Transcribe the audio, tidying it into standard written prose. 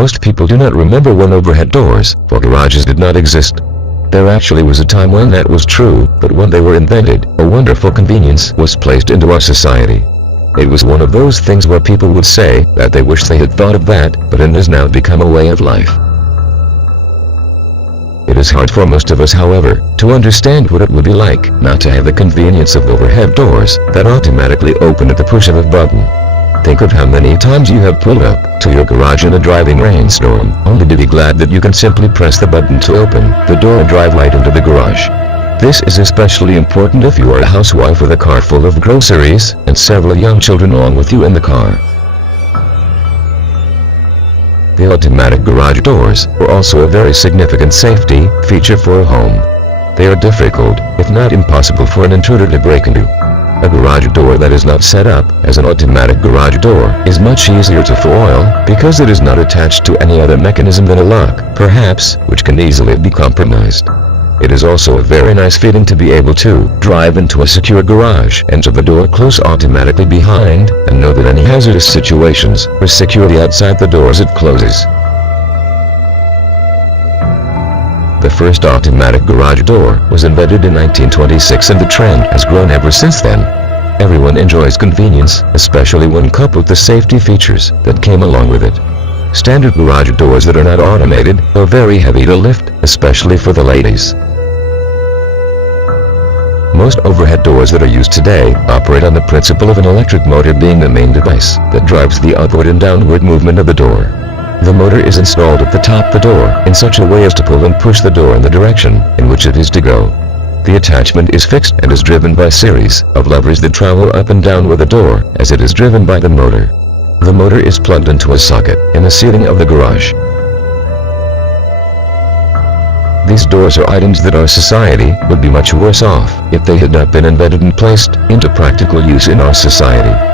Most people do not remember when overhead doors for garages did not exist. There actually was a time when that was true, but when they were invented, a wonderful convenience was placed into our society. It was one of those things where people would say that they wish they had thought of that, but it has now become a way of life. It is hard for most of us, however, to understand what it would be like not to have the convenience of overhead doors that automatically open at the push of a button. Think of how many times you have pulled up to your garage in a driving rainstorm, only to be glad that you can simply press the button to open the door and drive right into the garage. This is especially important if you are a housewife with a car full of groceries and several young children along with you in the car. The automatic garage doors are also a very significant safety feature for a home. They are difficult, if not impossible, for an intruder to break into. A garage door that is not set up as an automatic garage door is much easier to foil because it is not attached to any other mechanism than a lock, perhaps, which can easily be compromised. It is also a very nice feeling to be able to drive into a secure garage and to the door close automatically behind and know that any hazardous situations are securely outside the door as it closes. The first automatic garage door was invented in 1926 and the trend has grown ever since then. Everyone enjoys convenience, especially when coupled with the safety features that came along with it. Standard garage doors that are not automated are very heavy to lift, especially for the ladies. Most overhead doors that are used today operate on the principle of an electric motor being the main device that drives the upward and downward movement of the door. The motor is installed at the top of the door in such a way as to pull and push the door in the direction in which it is to go. The attachment is fixed and is driven by a series of levers that travel up and down with the door as it is driven by the motor. The motor is plugged into a socket in the ceiling of the garage. These doors are items that our society would be much worse off if they had not been invented and placed into practical use in our society.